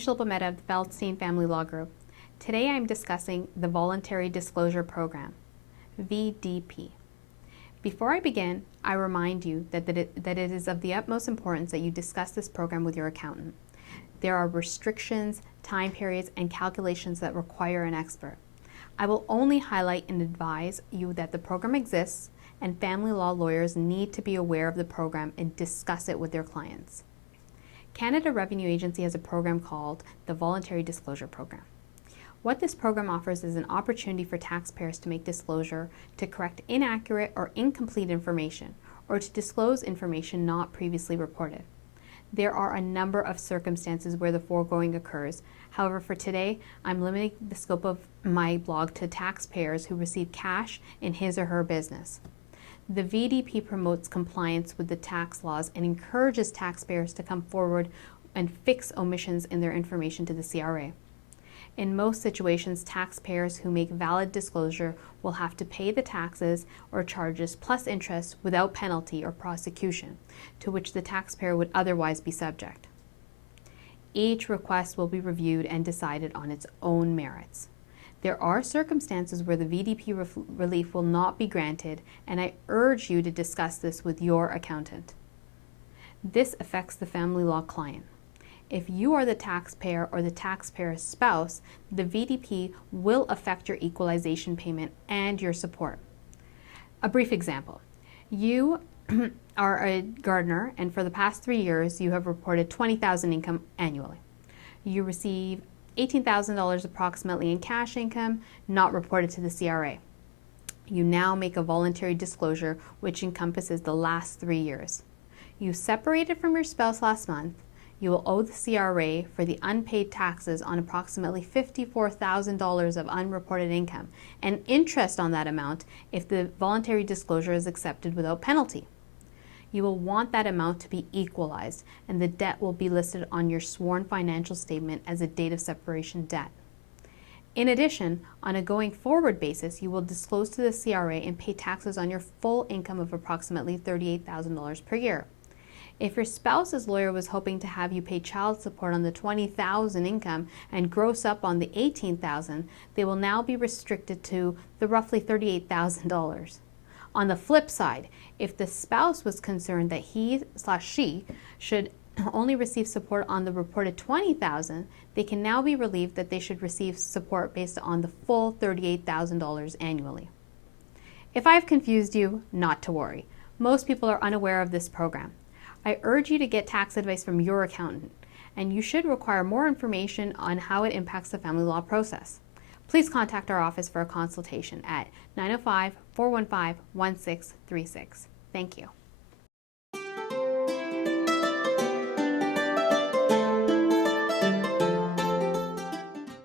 Shilpa Mehta of the Feldstein Family Law Group. Today I'm discussing the Voluntary Disclosure Program, VDP. Before I begin, I remind you that it is of the utmost importance that you discuss this program with your accountant. There are restrictions, time periods, and calculations that require an expert. I will only highlight and advise you that the program exists, and family law lawyers need to be aware of the program and discuss it with their clients. Canada Revenue Agency has a program called the Voluntary Disclosure Program. What this program offers is an opportunity for taxpayers to make disclosure to correct inaccurate or incomplete information, or to disclose information not previously reported. There are a number of circumstances where the foregoing occurs. However, for today, I'm limiting the scope of my blog to taxpayers who receive cash in his or her business. The VDP promotes compliance with the tax laws and encourages taxpayers to come forward and fix omissions in their information to the CRA. In most situations, taxpayers who make valid disclosure will have to pay the taxes or charges plus interest without penalty or prosecution, to which the taxpayer would otherwise be subject. Each request will be reviewed and decided on its own merits. There are circumstances where the VDP relief will not be granted, and I urge you to discuss this with your accountant. This affects the family law client. If you are the taxpayer or the taxpayer's spouse, the VDP will affect your equalization payment and your support. A brief example. You are a gardener, and for the past 3 years, you have reported $20,000 income annually. You receive $18,000 approximately in cash income, not reported to the CRA. You now make a voluntary disclosure which encompasses the last 3 years. You separated from your spouse last month. You will owe the CRA for the unpaid taxes on approximately $54,000 of unreported income and interest on that amount if the voluntary disclosure is accepted without penalty. You will want that amount to be equalized, and the debt will be listed on your sworn financial statement as a date of separation debt. In addition, on a going forward basis, you will disclose to the CRA and pay taxes on your full income of approximately $38,000 per year. If your spouse's lawyer was hoping to have you pay child support on the $20,000 income and gross up on the $18,000, they will now be restricted to the roughly $38,000. On the flip side, if the spouse was concerned that he/she should only receive support on the reported $20,000, they can now be relieved that they should receive support based on the full $38,000 annually. If I've confused you, not to worry. Most people are unaware of this program. I urge you to get tax advice from your accountant, and you should require more information on how it impacts the family law process. Please contact our office for a consultation at 905-415-1636. Thank you.